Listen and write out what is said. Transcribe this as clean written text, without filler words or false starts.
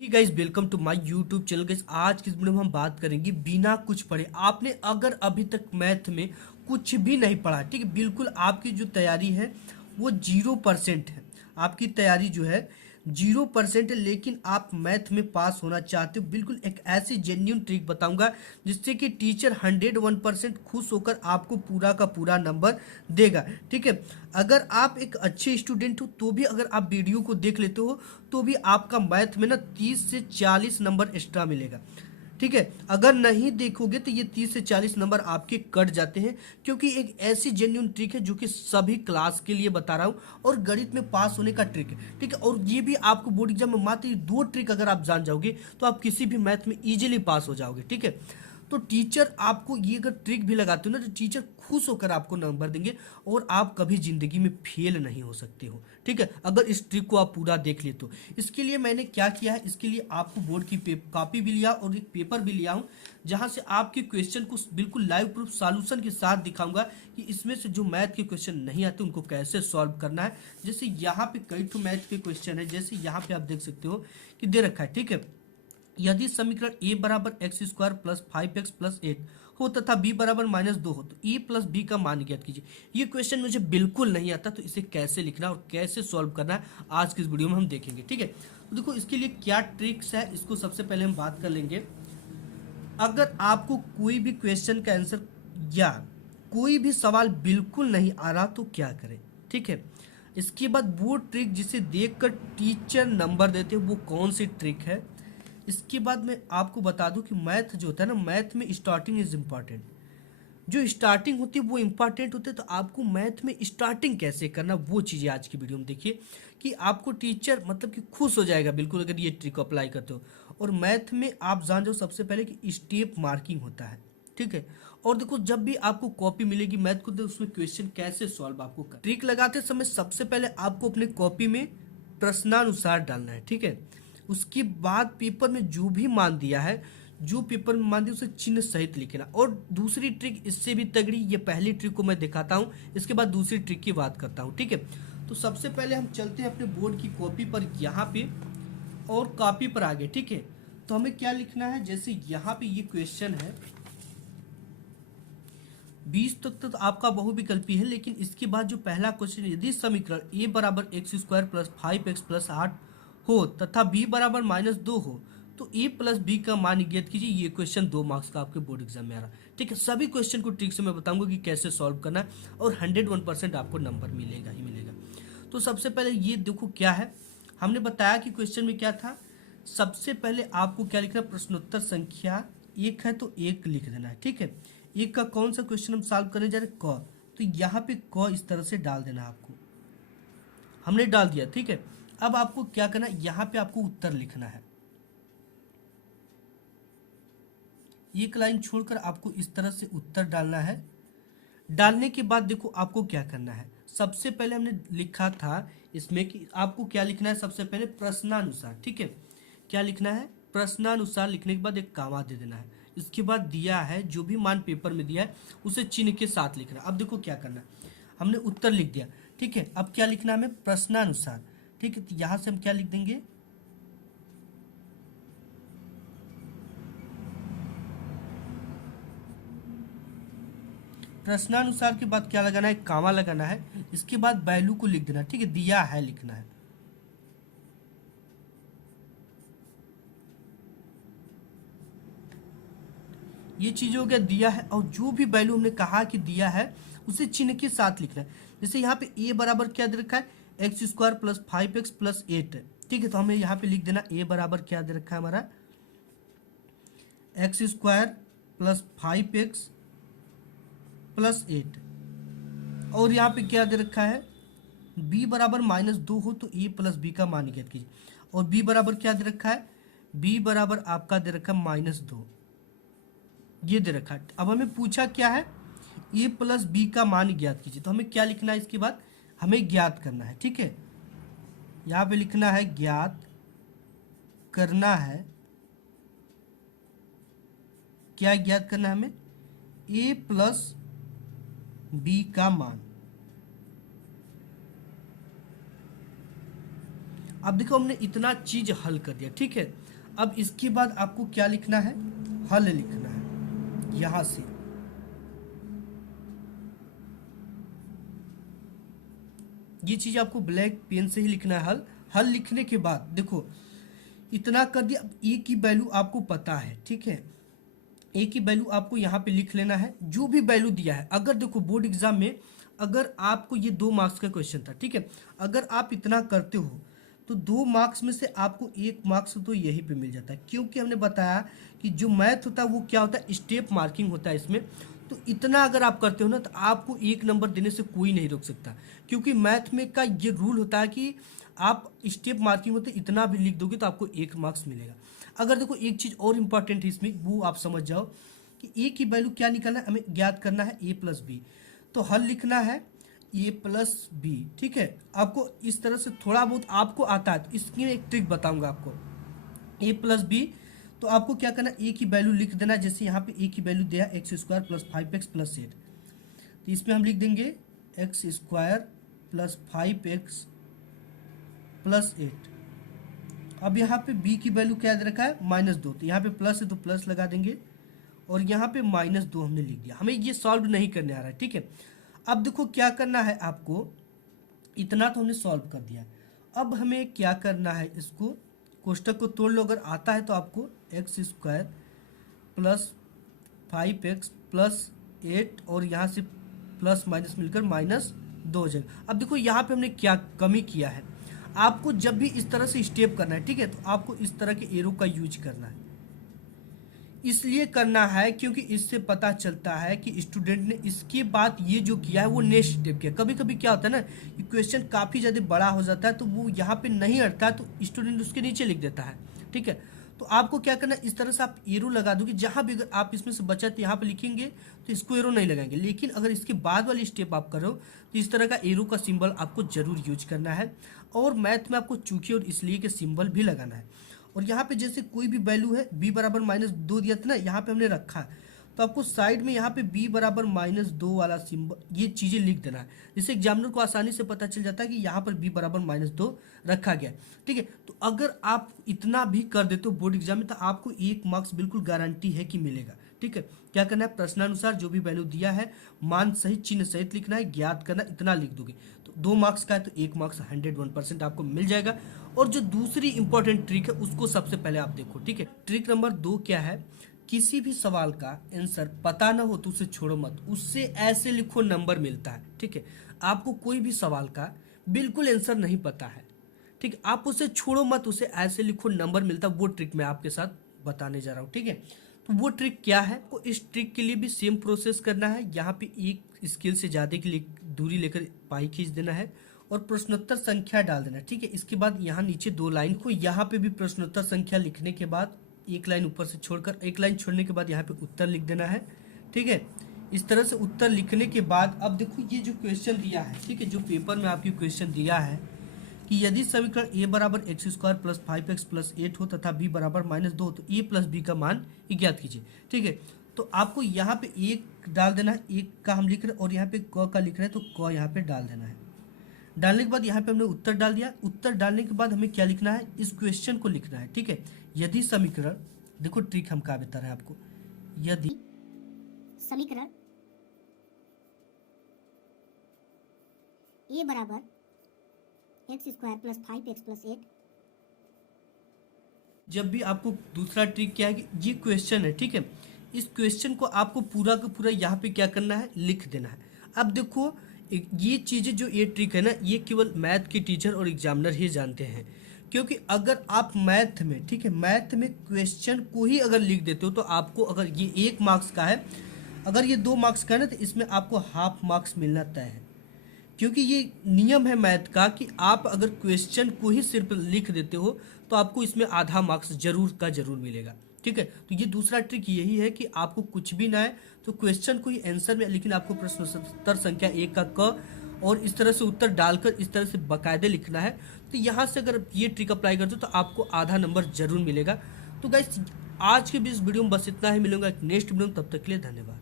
Guys welcome to my YouTube channel. Guys आज की इस वीडियो में हम बात करेंगे बिना कुछ पढ़े। आपने अगर अभी तक मैथ में कुछ भी नहीं पढ़ा, ठीक है, बिल्कुल आपकी जो तैयारी है वो 0% है। आपकी तैयारी जो है 0% है, लेकिन आप मैथ में पास होना चाहते हो, बिल्कुल एक ऐसी जेन्युइन ट्रिक बताऊंगा जिससे कि टीचर 101% खुश होकर आपको पूरा का पूरा नंबर देगा। ठीक है, अगर आप एक अच्छे स्टूडेंट हो तो भी अगर आप वीडियो को देख लेते हो तो भी आपका मैथ में ना 30 से 40 नंबर एक्स्ट्रा मिलेगा। ठीक है, अगर नहीं देखोगे तो ये 30 से 40 नंबर आपके कट जाते हैं, क्योंकि एक ऐसी जेन्युइन ट्रिक है जो कि सभी क्लास के लिए बता रहा हूँ और गणित में पास होने का ट्रिक है। ठीक है, और ये भी आपको बोर्ड एग्जाम में मात्र ये दो ट्रिक अगर आप जान जाओगे तो आप किसी भी मैथ में इजीली पास हो जाओगे। ठीक है, तो टीचर आपको ये अगर ट्रिक भी लगाते हो ना तो टीचर खुश होकर आपको नंबर देंगे और आप कभी जिंदगी में फेल नहीं हो सकते हो। ठीक है, अगर इस ट्रिक को आप पूरा देख ले तो इसके लिए मैंने क्या किया है, इसके लिए आपको बोर्ड की कॉपी भी लिया और एक पेपर भी लिया हूँ, जहां से आपके क्वेश्चन को बिल्कुल लाइव प्रूफ सॉल्यूशन के साथ दिखाऊंगा कि इसमें से जो मैथ के क्वेश्चन नहीं आते उनको कैसे सॉल्व करना है। जैसे यहाँ पे कई तो मैथ के क्वेश्चन है, जैसे यहाँ पे आप देख सकते हो कि दे रखा है। ठीक है, यदि समीकरण ए बराबर x square plus 5x plus 8 हो तथा बी बराबर -2 हो तो ए प्लस बी का मान ज्ञात कीजिए। ये क्वेश्चन मुझे बिल्कुल नहीं आता, तो इसे कैसे लिखना और कैसे सॉल्व करना है आज की इस वीडियो में हम देखेंगे। ठीक है, तो देखो इसके लिए क्या ट्रिक्स है, इसको सबसे पहले हम बात कर लेंगे। अगर आपको कोई भी क्वेश्चन का आंसर या कोई भी सवाल बिल्कुल नहीं आ रहा तो क्या करें। ठीक है, इसके बाद वो ट्रिक जिसे देखकर टीचर नंबर देते हैं वो कौन सी ट्रिक है। इसके बाद मैं आपको बता दूं कि मैथ जो होता है ना, मैथ में स्टार्टिंग इज इम्पॉर्टेंट। जो स्टार्टिंग होती है वो इंपॉर्टेंट होती है, तो आपको मैथ में स्टार्टिंग कैसे करना वो चीज़ें आज की वीडियो में देखिए कि आपको टीचर मतलब कि खुश हो जाएगा बिल्कुल अगर ये ट्रिक अप्लाई करते हो। और मैथ में आप जान जाओ सबसे पहले कि स्टेप मार्किंग होता है। ठीक है, और देखो जब भी आपको कॉपी मिलेगी मैथ को तो उसमें क्वेश्चन कैसे सॉल्व आपको कर ट्रिक लगाते समय सबसे पहले आपको अपने कॉपी में प्रश्नानुसार डालना है। ठीक है, उसके बाद पेपर में जो भी मान दिया है, जो पेपर में मान दिया उसे चिन्ह सहित लिखना। और दूसरी ट्रिक इससे भी तगड़ी, ये पहली ट्रिक को मैं दिखाता हूँ, इसके बाद दूसरी ट्रिक की बात करता हूँ। ठीक है, तो सबसे पहले हम चलते हैं अपने बोर्ड की कॉपी पर यहाँ पे और कॉपी पर आगे। ठीक है, तो हमें क्या लिखना है, जैसे यहाँ पे ये क्वेश्चन है 20 तक तो आपका बहुविकल्पी है, लेकिन इसके बाद जो पहला क्वेश्चन, यदि समीकरण ए बराबर x square plus 5x plus 8 हो तथा बी बराबर -2 हो तो ए प्लस बी का मान ज्ञात कीजिए। ये क्वेश्चन 2 मार्क्स का आपके बोर्ड एग्जाम में आ रहा है। ठीक है, सभी क्वेश्चन को ट्रिक से मैं बताऊंगा कि कैसे सॉल्व करना है और 101% आपको नंबर मिलेगा ही मिलेगा। तो सबसे पहले ये देखो क्या है, हमने बताया कि क्वेश्चन में क्या था। सबसे पहले आपको क्या लिखना है, प्रश्नोत्तर संख्या 1 है तो 1 लिख देना है। ठीक है, एक का कौन सा क्वेश्चन हम सॉल्व करने जा रहे हैं, क, तो यहाँ पे क इस तरह से डाल देना है आपको, हमने डाल दिया। ठीक है, अब आपको क्या करना है, यहाँ पे आपको उत्तर लिखना है। एक लाइन छोड़कर आपको इस तरह से उत्तर डालना है। डालने के बाद देखो आपको क्या करना है, सबसे पहले हमने लिखा था इसमें कि आपको क्या लिखना है, सबसे पहले प्रश्नानुसार। ठीक है, क्या लिखना है, प्रश्नानुसार लिखने के बाद एक कामा दे देना है। इसके बाद दिया है जो भी मान पेपर में दिया है उसे चिन्ह के साथ लिखना। अब देखो क्या करना है, हमने उत्तर लिख दिया। ठीक है, अब क्या लिखना है हमें, प्रश्नानुसार। ठीक है, तो यहां से हम क्या लिख देंगे, प्रश्नानुसार के बाद क्या लगाना है, कामा लगाना है। इसके बाद वैल्यू को लिख देना। ठीक है, दिया है लिखना है। ये चीज हो गया, दिया है, और जो भी वैल्यू हमने कहा कि दिया है उसे चिन्ह के साथ लिखना है। जैसे यहाँ पे ए बराबर क्या दे रखा है, x square plus 5x plus 8। ठीक है, तो हमें यहाँ पे लिख देना ए बराबर क्या दे रखा है हमारा, x square plus 5x plus 8। और यहाँ पे क्या दे रखा है, b बराबर -2 हो तो a प्लस बी का मान ज्ञात कीजिए। और b बराबर क्या दे रखा है, b बराबर आपका दे रखा है -2, ये दे रखा है। अब हमें पूछा क्या है, a प्लस बी का मान ज्ञात कीजिए, तो हमें क्या लिखना है, इसके बाद हमें ज्ञात करना है। ठीक है, यहाँ पे लिखना है ज्ञात करना है। क्या ज्ञात करना है हमें, a प्लस बी का मान। अब देखो हमने इतना चीज हल कर दिया, ठीक है। अब इसके बाद आपको क्या लिखना है, हल लिखना है। यहां से ये चीज आपको ब्लैक पेन से ही लिखना है, हल। हल लिखने के बाद देखो इतना कर दिया। अब ए की वैल्यू आपको पता है, ठीक है। ए की वैल्यू आपको यहाँ पे लिख लेना है, जो भी वैल्यू दिया है। अगर देखो बोर्ड एग्जाम में अगर आपको ये 2 मार्क्स का क्वेश्चन था, ठीक है, अगर आप इतना करते हो तो 2 मार्क्स में से आपको 1 मार्क्स तो यही पे मिल जाता है, क्योंकि हमने बताया कि जो मैथ होता है वो क्या होता है, स्टेप मार्किंग होता है इसमें। तो इतना अगर आप करते हो ना तो आपको 1 नंबर देने से कोई नहीं रोक सकता, क्योंकि मैथ में का ये रूल होता है कि आप स्टेप मार्किंग होते इतना भी लिख दोगे तो आपको 1 मार्क्स मिलेगा। अगर देखो एक चीज और इंपॉर्टेंट है इसमें, वो आप समझ जाओ कि ए की वैल्यू क्या निकालना है, हमें ज्ञात करना है ए प्लस बी। तो हल लिखना है ए प्लस बी, ठीक है। आपको इस तरह से थोड़ा बहुत आपको आता है, तो इसकी मैं एक ट्रिक बताऊंगा आपको। ए प्लस बी, तो आपको क्या करना है, ए की वैल्यू लिख देना है। जैसे यहाँ पे ए की वैल्यू दिया x square plus 5x plus 8, तो इसमें हम लिख देंगे x square plus 5x plus 8। अब यहाँ पे b की वैल्यू क्या दे रखा है, -2, तो यहाँ पे प्लस है तो प्लस लगा देंगे, और यहाँ पे -2 हमने लिख दिया। हमें ये सॉल्व नहीं करने आ रहा है, ठीक है। अब देखो क्या करना है आपको, इतना तो हमने सॉल्व कर दिया। अब हमें क्या करना है, इसको कोष्टक को तोड़ लो। अगर आता है तो आपको x square plus 5x plus 8 और यहाँ से प्लस माइनस मिलकर -2 हो जाएगा। अब देखो यहाँ पे हमने क्या कमी किया है, आपको जब भी इस तरह से स्टेप करना है, ठीक है, तो आपको इस तरह के एरो का यूज करना है। इसलिए करना है क्योंकि इससे पता चलता है कि स्टूडेंट ने इसके बाद ये जो किया है वो नेक्स्ट स्टेप किया। कभी कभी क्या होता है ना कि क्वेश्चन काफ़ी ज़्यादा बड़ा हो जाता है, तो वो यहाँ पे नहीं अटता है, तो स्टूडेंट उसके नीचे लिख देता है, ठीक है। तो आपको क्या करना है, इस तरह से आप एरो लगा दोगे। जहाँ भी अगर आप इसमें से बचा तो यहाँ पे लिखेंगे, तो इसको एरो नहीं लगाएंगे। लेकिन अगर इसके बाद वाली स्टेप आप करो तो इस तरह का एरो का सिंबल आपको जरूर यूज करना है। और मैथ में आपको चूंकि और इसलिए के सिंबल भी लगाना है। और यहाँ पे जैसे कोई भी वैल्यू है, b बराबर -2 दिया था ना, यहाँ पे हमने रखा है, तो आपको साइड में यहाँ पे b बराबर -2 वाला सिंबल, ये चीज़ें लिख देना है, जिससे एग्जामिनर को आसानी से पता चल जाता है कि यहाँ पर b बराबर -2 रखा गया है, ठीक है। तो अगर आप इतना भी कर देते हो बोर्ड एग्जाम में, तो आपको 1 मार्क्स बिल्कुल गारंटी है कि मिलेगा, ठीक है। क्या करना है, प्रश्नानुसार जो भी वैल्यू दिया है मान सहित चिन्ह सहित लिखना है, ज्ञात करना, इतना लिख दोगे तो 2 मार्क्स का है, तो 1 मार्क्स 101% आपको मिल जाएगा। और जो दूसरी इंपॉर्टेंट ट्रिक है उसको सबसे पहले आप देखो, ठीक है। ट्रिक नंबर 2 क्या है, किसी भी सवाल का आंसर पता ना हो तो उसे छोड़ो मत, उससे ऐसे लिखो नंबर मिलता है, ठीक है। आपको कोई भी सवाल का बिल्कुल आंसर नहीं पता है, ठीक है, आप उसे छोड़ो मत, उसे ऐसे लिखो नंबर मिलता है। वो ट्रिक मैं आपके साथ बताने जा रहा हूँ, ठीक है। तो वो ट्रिक क्या है, वो इस ट्रिक के लिए भी सेम प्रोसेस करना है। यहाँ पे एक स्केल से ज़्यादा के लिए दूरी लेकर पाई खींच देना है और प्रश्नोत्तर संख्या डाल देना, ठीक है। इसके बाद यहाँ नीचे 2 लाइन को, यहाँ पे भी प्रश्नोत्तर संख्या लिखने के बाद 1 लाइन ऊपर से छोड़कर, 1 लाइन छोड़ने के बाद यहाँ पे उत्तर लिख देना है, ठीक है। इस तरह से उत्तर लिखने के बाद अब देखो ये जो क्वेश्चन दिया है, ठीक है, जो पेपर में आपकी क्वेश्चन दिया है कि यदि समीकरण a बराबर x square plus 5x plus 8 हो तथा b बराबर -2, तो a प्लस b का मान ज्ञात कीजिए, ठीक है। तो आपको यहाँ पे 1 डाल देना है, 1 का हम लिख रहे हैं, और यहाँ पे क का लिख रहे हैं, तो क यहाँ पे डाल देना है। डालने के बाद यहाँ पे हमने उत्तर डाल दिया। उत्तर डालने के बाद हमें क्या लिखना है, इस क्वेश्चन को लिखना है, ठीक है। यदि समीकरण, देखो ट्रिक हम क्या बता रहे हैं आपको, यदि समीकरण a बराबर x square plus 5x plus 8, जब भी आपको दूसरा ट्रिक क्या है कि ये क्वेश्चन है, ठीक है, इस क्वेश्चन को आपको पूरा का पूरा यहाँ पे क्या करना है, लिख देना है। अब देखो ये चीज़ें जो ये ट्रिक है ना, ये केवल मैथ के टीचर और एग्जामिनर ही जानते हैं, क्योंकि अगर आप मैथ में, ठीक है, मैथ में क्वेश्चन को ही अगर लिख देते हो तो आपको, अगर ये 1 मार्क्स का है, अगर ये 2 मार्क्स का है ना, तो इसमें आपको हाफ मार्क्स मिलना तय है। क्योंकि ये नियम है मैथ का कि आप अगर क्वेश्चन को ही सिर्फ लिख देते हो तो आपको इसमें आधा मार्क्स जरूर का जरूर मिलेगा, ठीक है। तो ये दूसरा ट्रिक यही है कि आपको कुछ भी ना है तो क्वेश्चन को ही आंसर में, लेकिन आपको प्रश्नोत्तर संख्या 1 का क और इस तरह से उत्तर डालकर इस तरह से बाकायदे लिखना है। तो यहाँ से अगर ये ट्रिक अप्लाई करते हो तो आपको आधा नंबर जरूर मिलेगा। तो गाइस आज के भी इस वीडियो में बस इतना ही, मिलूंगा एक नेक्स्ट वीडियो में, तब तक के लिए धन्यवाद।